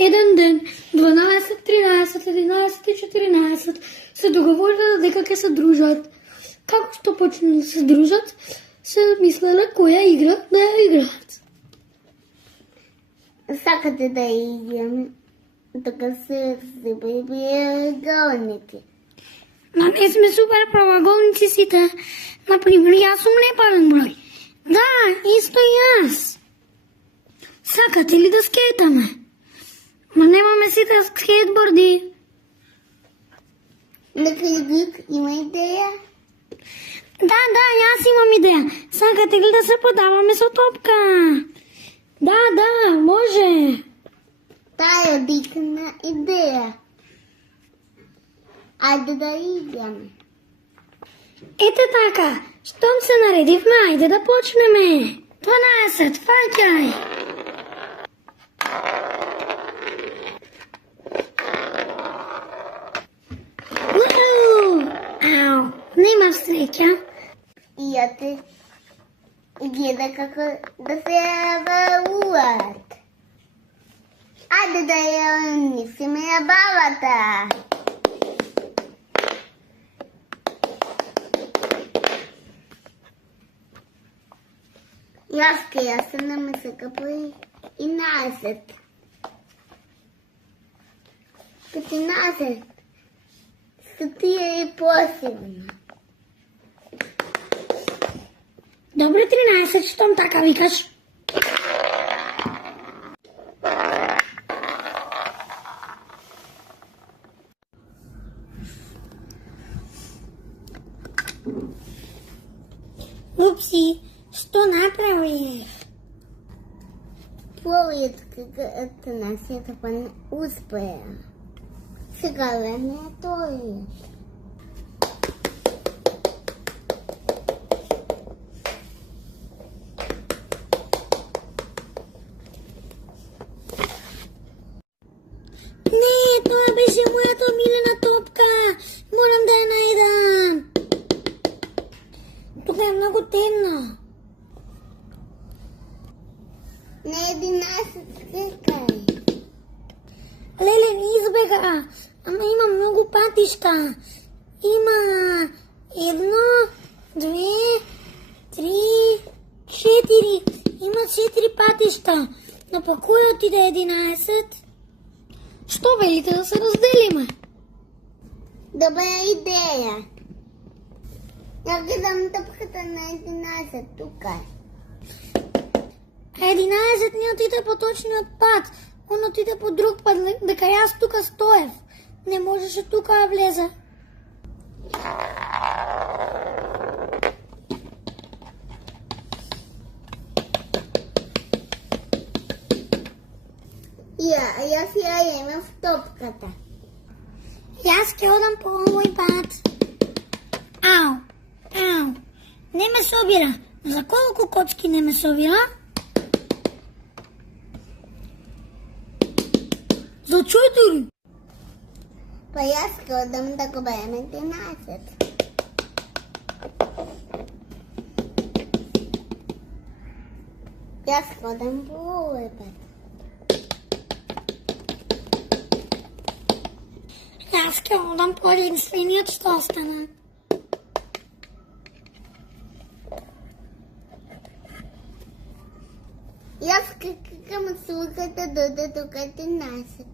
Еден ден, 12, 13, 11 и 14 се договориле дека ќе се дружат. Како што почнали да се дружат, се мислеле која игра да ја играат. Сакате да играме, така се правоаголници. Ма не сме супер правоаголници сите. Например, јас сум непарен број. Да, исто и јас. Сакате ли да скейтаме? Ма немаме сите скейтборди. Некој има идеја? Да, јас имам идеја. Сакате ли да се подаваме со топка? Да, може. Таа е одлична идеја. Ајде да играме. Ете така, штом се наредивме, ајде да почнеме. 12, фаќај. Ау, нема среќа. И ја те гледа како да се јаваат. Ајде да ја унесеме ја бабата. Јас се намеса како 11. 15. Се тие е посебно. Добре, 13, штом така викаш. Упси, што направив? Повеќе како на сето па не успеа. Сега време е тој. Тоа беше мојата омилена топка. Морам да ја најдам. Тука е многу темно. Не 11 чекај. Леле, избега. Ама има многу патишта. Има 1, 2, 3, 4. Има 4 патишта. Но па кој отиде 11? Што велите да се разделиме? Добра идеја. Ја гледам топката на 11 тука. 11 не отиде по точниот пат. Он отиде по друг пат, дека јас тука стоев. Не можеше тука да влезе. Јас ја имам топката. Јас ќе одам по овој пат. Ау. Не ме собира. За колку коцки не ме собира? За 4. Па јас ќе одам да го берем 11. Јас ќе одам по овој пат. Јас ќе одам по единствениот што остана. Јас кам слухата дојде тука 11.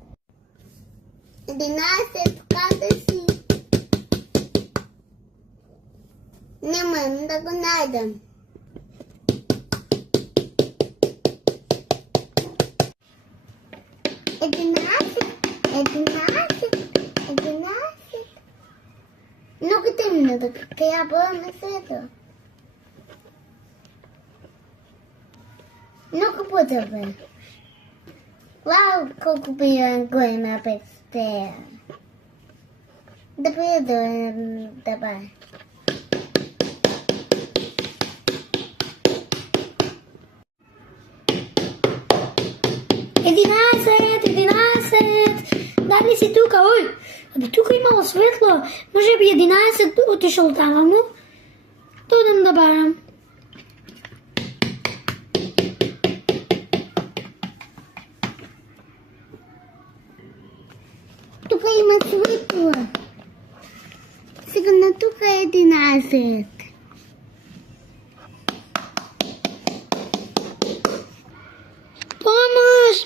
11, каде си? Не можам да го најдам. Многу темно, дека ја борам на сето. Многу подобро. Вау, колку била голема пестеја. Да пријадувам да ба. Дали си тука, ој? Абе, тука имало светло. Може би 11 отишол таму. Додам да барам. тука има светло. Сигурно тука е 11. Помош!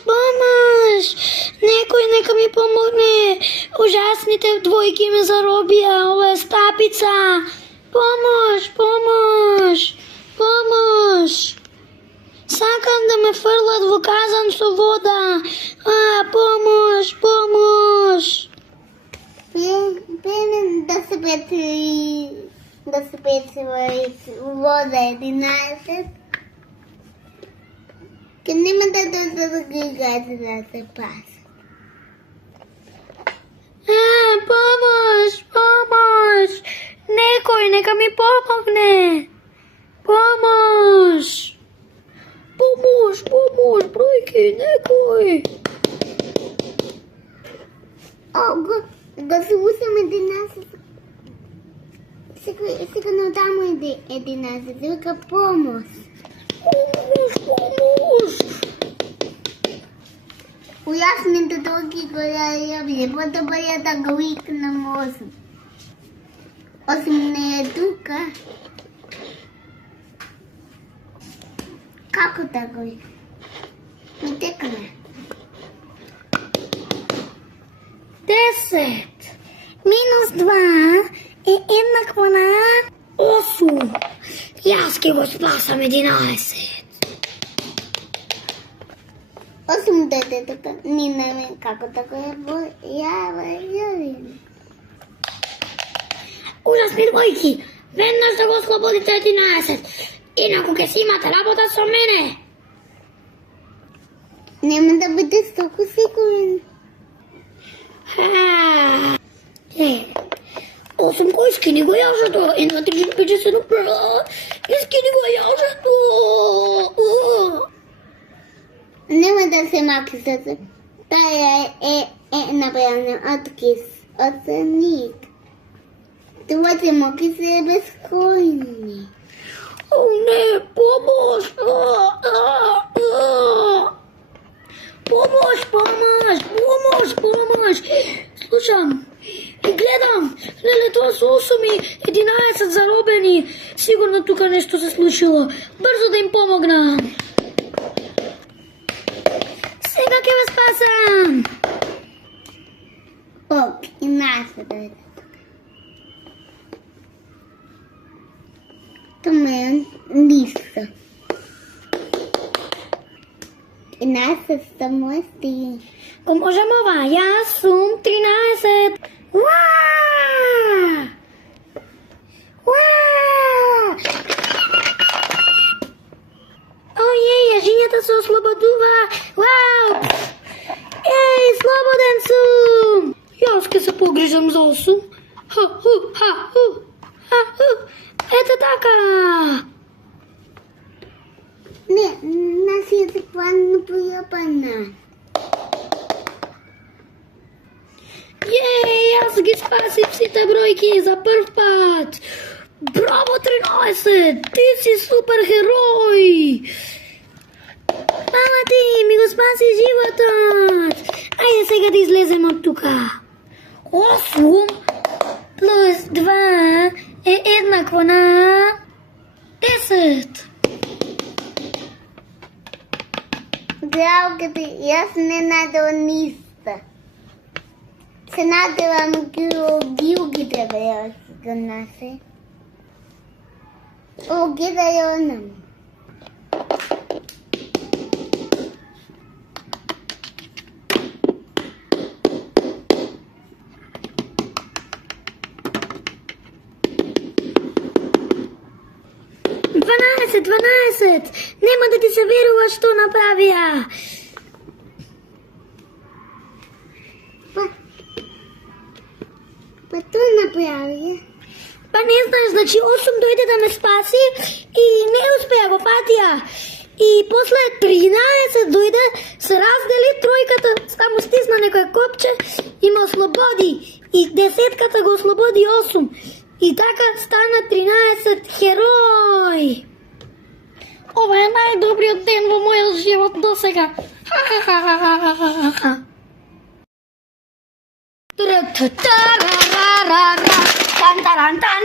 Некој нека ми помогне. Ужасните двојки ме заробија. Ова е стапица. Помош! Сакам да ме фрлат во казан со вода. Помош! Премен да се пети вода 11. Ке нема да дойдат да ги гати да се паса. Помош! Некој нека ми помогне. Помош, бројки, некој. Го слушам 11. Сигурно таму е 11. Вика помош. Ујасните толки која јавле, потоа ја да го викнам 8. 8 не е тука. Како да го викнам? Ми текна. 10 минус 2 е еднакво на 8. Јас ќе го спасам 11. 8 дете тука. Ни не знам како така ја. Ужасни двојки, веднаш да го ослободите 11. Инаку ќе си имате работа со мене. Нема да биде толку сигурен. 8 кој скини го јажето. 1, 2, 3, 4, 5, 6, 7, 8. Скини го јажето. Нема да се маки срце. Таа е направена од кис, од сеник. Това се маки се безкојни. О, не, помош! Помош! Слушам и гледам, леле, тоа се 8 и 11 заробени. Сигурно тука нешто се случило. Брзо да им помогнам. Сега ќе ве спасам. И наша дојде тука. Тоа е листа. И наша само сти. Го можам ова, јас сум 13. Уаа! Ојеј, јажињата се ослободува. Вау! Еј, слободен сум! Јас ке се погрижам за 8. Ето така! Не, нашиот план појапана. Јас ги спасив сите бројки за прв пат. Браво 13! Ти си супер херој! Мама ти, ми го спаси животот! Ајде сега да излезем од тука. 8 плюс 2 е еднакво на 10. Драгата, јас не надевам ниста. Се надевам гилги треба јас го насе. О, гледај онам. Дванаесет! Нема да ти се верува што направија. Па тоа направија. Па не знаеш, значи 8 дојде да ме спаси и не успеа, го фатија. И после 13 дојде, се раздели тројката, само стисна некој копче и ме ослободи. И десетката го ослободи 8. И така стана 13 херој. Ова е најдобриот ден во мојот живот досега. Тарарарара, тан таран тан